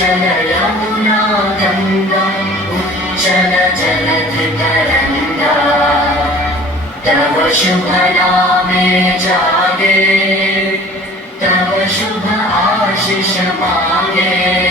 चल यमुना गंगा उच्चल जलधि तरंगा तव शुभ नामे जागे तव शुभ आशीष मांगे।